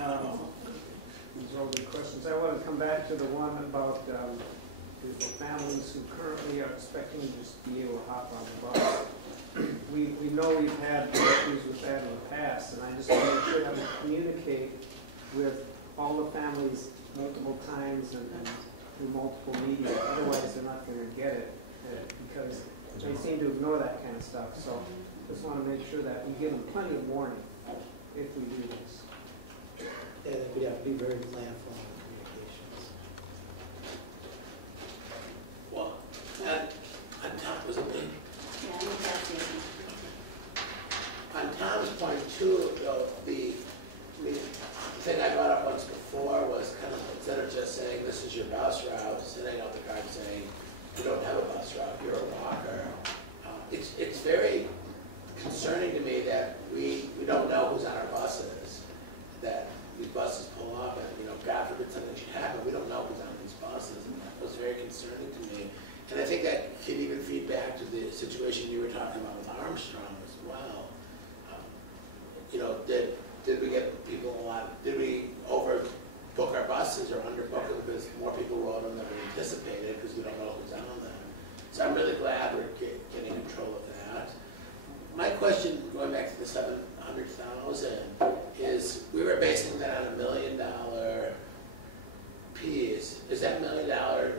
These are all good questions. I want to come back to the one about the families who currently are expecting to just be able to hop on the bus. We know we've had issues with that in the past, and I just want to make sure that we communicate with all the families multiple times and through multiple media. Otherwise, they're not going to get it because they seem to ignore that kind of stuff. So just want to make sure that we give them plenty of warning if we do this. Yeah, we'd have to be very planful in the communications. Well, on top was it me? Yeah, I think that's it. On Tom's point too, though, the thing I brought up once before was kind of, instead of just saying this is your bus route, sitting out the car and saying you don't have a bus route, you're a walker. It's very concerning to me that we don't know who's on our buses, that these buses pull up and, God forbid something should happen, we don't know who's on these buses, and that was very concerning to me. And I think that can even feed back to the situation you were talking about with Armstrong as well. Did we get people a lot, did we overbook our buses or underbook them because more people rode them than we anticipated because we don't know who's on them? So I'm really glad we're getting control of that. My question, going back to the 700,000, is we were basing that on $1 million piece. Is that $1 million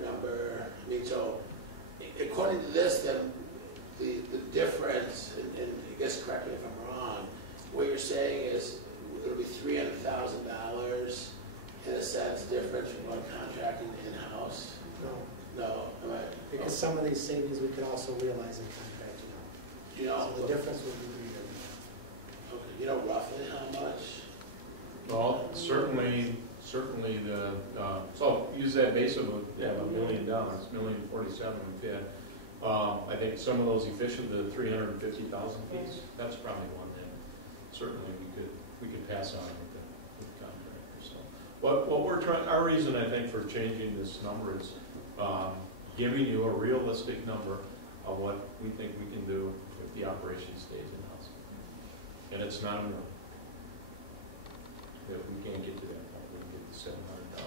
number, so according to this, then the difference, and I guess correct me if I'm wrong, what you're saying is it'll be $300,000 in a sense difference from one contracting in-house? No. Am I? Because some of these savings we could also realize in contracting out. So the difference would be greater. Okay. Roughly how much? Well, certainly the, so use that base of $1 million, $1,047,000 we had. I think some of those efficient, the 350,000 piece, that's probably one that certainly we could pass on with the contractor. So what we're trying, our reason I think for changing this number is giving you a realistic number of what we think we can do if the operation stays in-house. And it's not a million. That we can't get to that point, we can get to 700,000.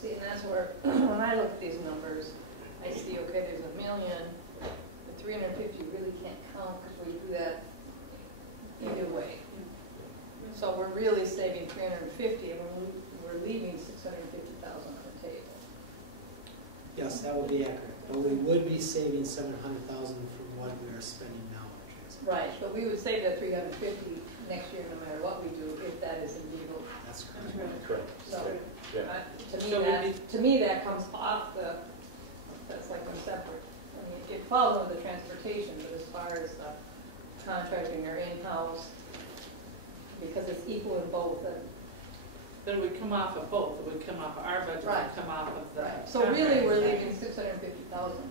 See, and that's where, when I look at these numbers, I see, okay, there's $1 million, the 350 really can't count because we do that either way. So we're really saving 350 and we're leaving 650,000 on the table. Yes, that would be accurate. But we would be saving 700,000 from what we are spending now on transport. Right, but we would save that 350 next year no matter what we do if that is indeed. That's correct. Correct. So Yeah. to me that comes off that's like a separate. I mean, it falls under the transportation, but as far as the contracting or in-house, because it's equal in both. But it would come off of both. It would come off of our budget. Right. It would come off of the. Right. So really, we're leaving 650,000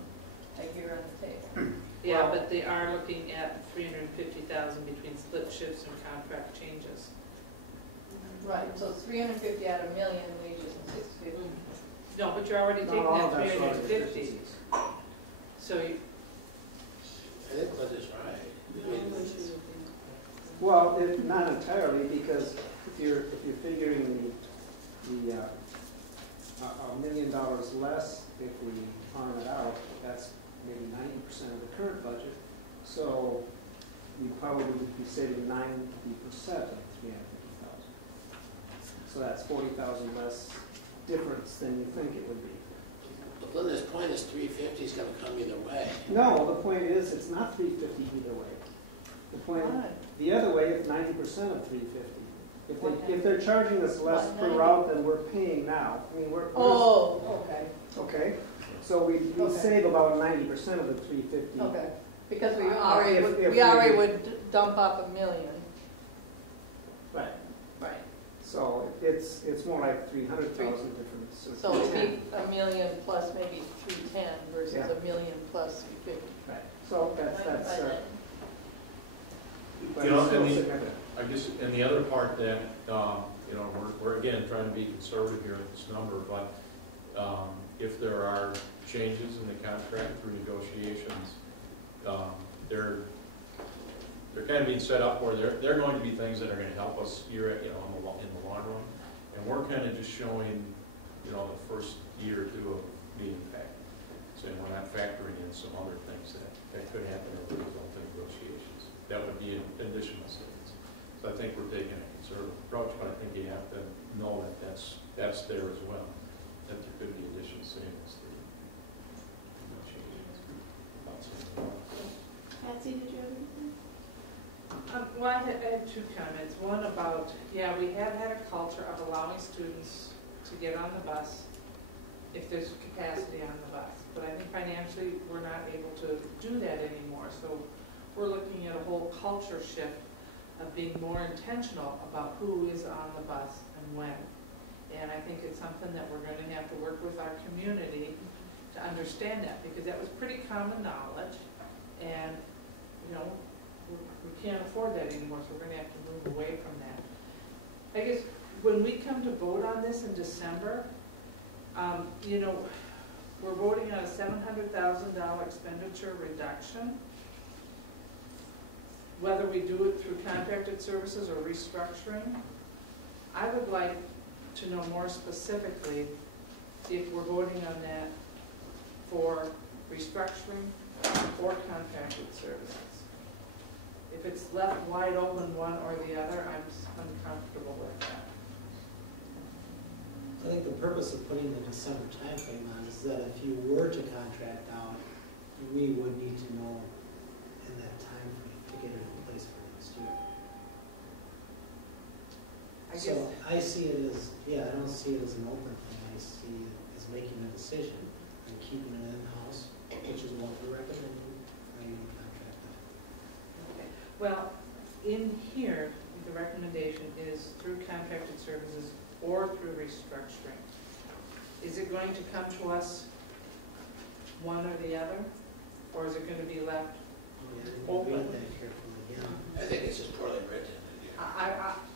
a year on the table. Yeah, well, but they are looking at 350,000 between split shifts and contract changes. Right. So 350 out of $1 million wages and 650. No, but you're already taking that 350. So you. I think Clint is right. Well, not entirely, because if you're figuring the $1 million less if we farm it out, that's maybe 90% of the current budget. So you probably would be saving 90% of 350,000. So that's 40,000 less difference than you think it would be. But Linda's point is 350 is going to come either way. No, the point is it's not 350 either way. The point, the other way, it's 90% of 350. If they're charging us less per route than we're paying now, I mean okay. Okay, so we save about 90% of the 350. Okay, because we already would dump off $1 million. Right. Right. So it's more like 300,000 difference. So it'd be $1 million plus maybe 310 versus $1 million plus 350. Right. So that's I guess, and the other part that, we're again trying to be conservative here with this number, but if there are changes in the contract through negotiations, there they're kind of being set up where they're going to be things that are gonna help us year, in the long run. And we're kind of just showing, the first year or two of being impacted. So we're not factoring in some other things that could happen as a result of negotiations. That would be an additional savings. So I think we're taking a conservative approach, but I think you have to know that that's there as well, that there could be additional savings through negotiations. Patsy, did you have anything? Well, I had two comments. One about, we have had a culture of allowing students to get on the bus if there's capacity on the bus. But I think financially, we're not able to do that anymore. So we're looking at a whole culture shift of being more intentional about who is on the bus and when. And I think it's something that we're going to have to work with our community to understand that, because that was pretty common knowledge. And, we can't afford that anymore, so we're going to have to move away from that. I guess when we come to vote on this in December, we're voting on a $700,000 expenditure reduction. Whether we do it through contracted services or restructuring, I would like to know more specifically if we're voting on that for restructuring or contracted services. If it's left wide open one or the other, I'm uncomfortable with that. I think the purpose of putting the December timeframe on is that if you were to contract out, we would need to know in that timeframe to get it in place for next year. So I see it as, I don't see it as an open thing. I see it as making a decision and keeping it in-house, which is what we're recommending, or you contract out. Okay. Well, in here, the recommendation is through contracted services or through restructuring. Is it going to come to us one or the other, or is it going to be left open? Read that carefully, I think it's just poorly written.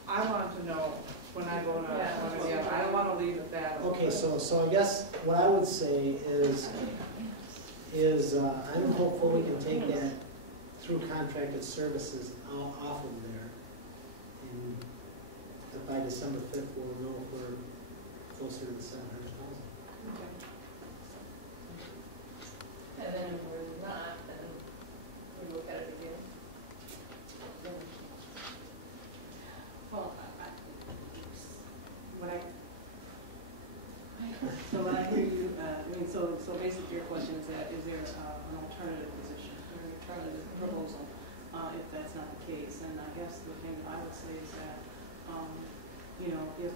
I want to know when I vote on one or the other. I don't want to leave it that open. Okay, so I guess what I would say is I'm hopeful we can take that through contracted services off of there. And that by December 5th, we'll know if we're closer to the 700,000. Okay. And then if we're not, then we look at it again. Well, when I hear you, so basically your question is that, is there an alternative position, or an alternative proposal, if that's not the case? And I guess the thing I would say is that, if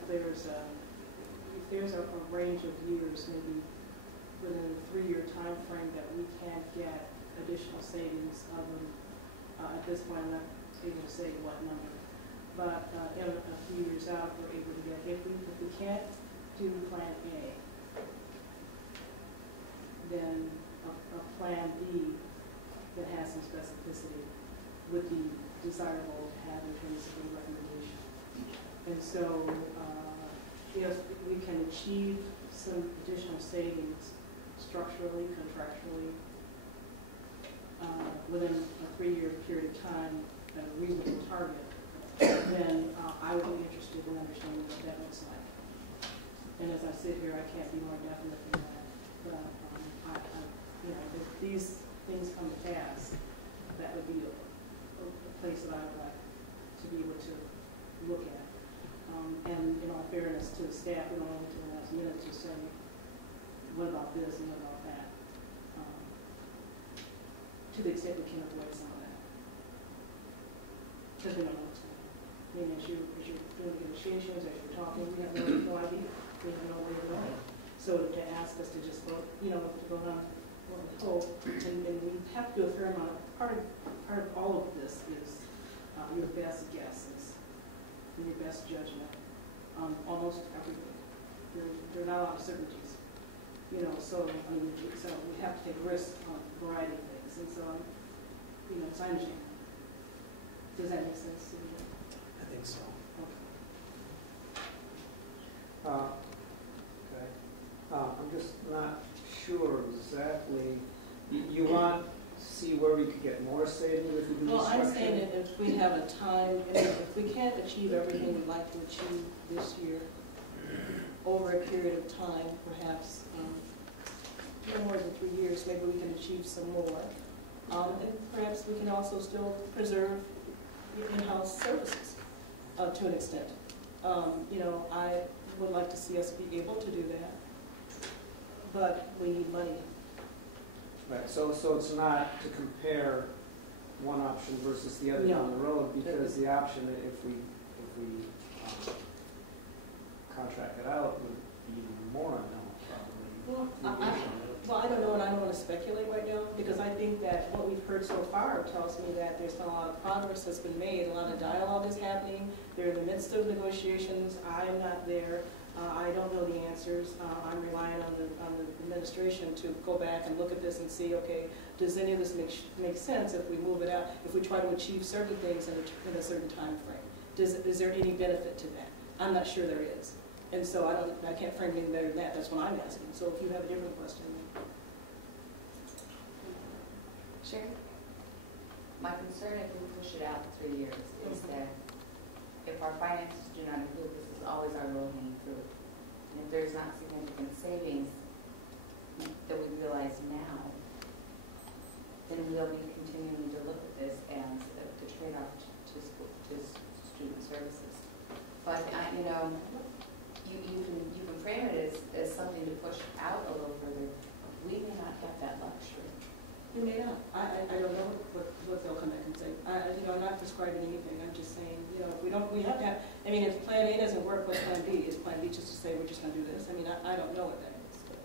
there's a range of years, maybe within a 3-year time frame that we can't get additional savings of them, at this point I'm not able to say what number, but in a few years out we're able to get, if we can't do plan A, then a plan B that has some specificity would be desirable to have in terms of a recommendation. And so if we can achieve some additional savings structurally, contractually, within a 3-year period of time, a reasonable target, then I would be interested in understanding what that looks like. And as I sit here, I can't be more definite than that. But if these things come to pass, that would be a place that I would like to be able to look at. And in all fairness to the staff, we don't wait until the last minute to say, what about this and what about that? To the extent we can avoid some of that. Because we don't know what's going on. I mean, as you're doing negotiations, as you're talking, we have no idea. We have no way to know. So to ask us to just vote, to vote on what we hope, and we have to do a fair amount. Part of all of this is your best guesses and your best judgment on almost everything. There are not a lot of certainties, so we have to take risks on a variety of things, and so so I understand. Does that make sense to you? I think so. Okay. I'm just not sure exactly. You want see where we could get more savings if we do Well, I'm restructuring? saying that if we have a time, and if we can't achieve everything we'd like to achieve this year, over a period of time, perhaps, no more than 3 years, maybe we can achieve some more. And perhaps we can also still preserve in-house services to an extent. You know, I would like to see us be able to do that, but we need money. Right, so it's not to compare one option versus the other No. down the road, because the option, if we contract it out, would be even more unknown, probably. Well, I don't know, and I don't want to speculate right now, because I think that what we've heard so far tells me that there's been a lot of progress that's been made, a lot of dialogue is happening, they're in the midst of negotiations, I am not there, I don't know the answers, I'm relying on the administration to go back and look at this and see, okay, does any of this make sense if we move it out, if we try to achieve certain things in a certain time frame? Is there any benefit to that? I'm not sure there is. And so I can't frame it any better than that. That's what I'm asking. So if you have a different question. Sure. My concern if we push it out 3 years is that if our finances do not improve, this is always our low-hanging fruit. And if there's not significant savings that we realize now, then we'll be continuing to look at this as the trade-off to student services. But you know, you can frame it as something to push out a little further. We may not have that luxury. You may not. I don't know what they'll come back and say. You know, I'm not describing anything. I'm just saying, you know, we have to have, I mean, if plan A doesn't work, what's plan B? Is plan B just to say we're just going to do this? I mean, I don't know what that is. But,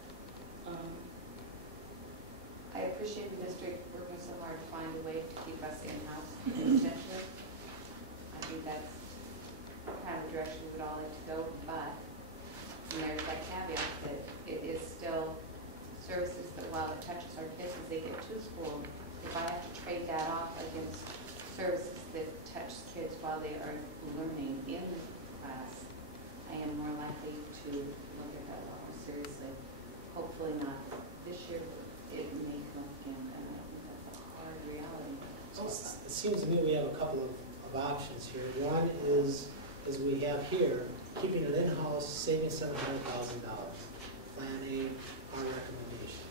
I appreciate the district working so hard to find a way to keep us in-house potentially. I think that's kind of the direction we would all like to go, but there's that caveat that it is still services that while it touches our kids as they get to school, if I have to trade that off against services that touch kids while they are learning in class, I am more likely to look at that a lot more seriously. Hopefully not this year, but it may come up again, and I think that's a hard reality. So it seems to me we have a couple of options here. One is, as we have here, keeping it in-house, saving $700,000. Plan A, our recommendation.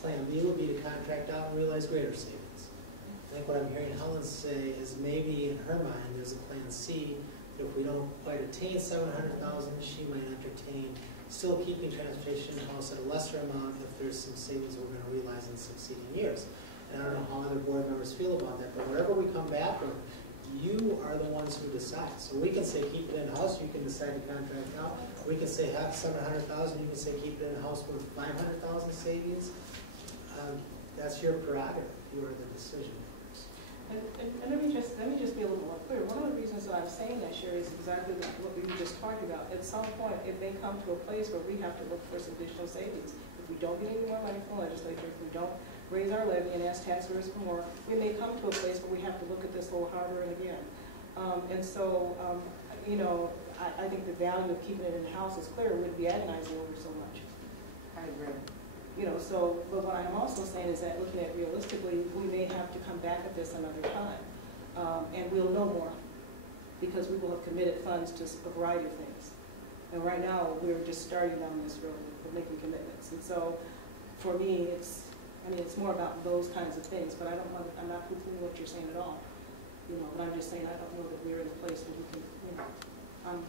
Plan B would be to contract out and realize greater savings. I think what I'm hearing Helen say is maybe in her mind there's a plan C. If we don't quite attain $700,000, she might entertain still keeping transportation in-house at a lesser amount if there's some savings we're going to realize in succeeding years. And I don't know how other board members feel about that, but whatever we come back with, you are the ones who decide. So we can say keep it in-house, you can decide to contract out. We can say have $700,000, you can say keep it in-house with $500,000 savings. That's your prerogative. You are the decision makers. and let me just be a little more clear. One of the reasons that I'm saying that, Sherry, is exactly what we were just talking about. At some point, it may come to a place where we have to look for some additional savings. If we don't get any more money from the legislature, if we don't raise our levy and ask taxpayers for more, we may come to a place where we have to look at this a little harder and again. And so, you know, I think the value of keeping it in-house is clear. We'd be agonizing over so much. I agree. You know, so, but what I'm also saying is that looking at realistically, we may have to come back at this another time. And we'll know more because we will have committed funds to a variety of things. And right now, we're just starting down this road of making commitments. And so, for me, it's more about those kinds of things, but I'm not poo-pooing what you're saying at all. You know, but I'm just saying I don't know that we're in a place where we can, you know, I'm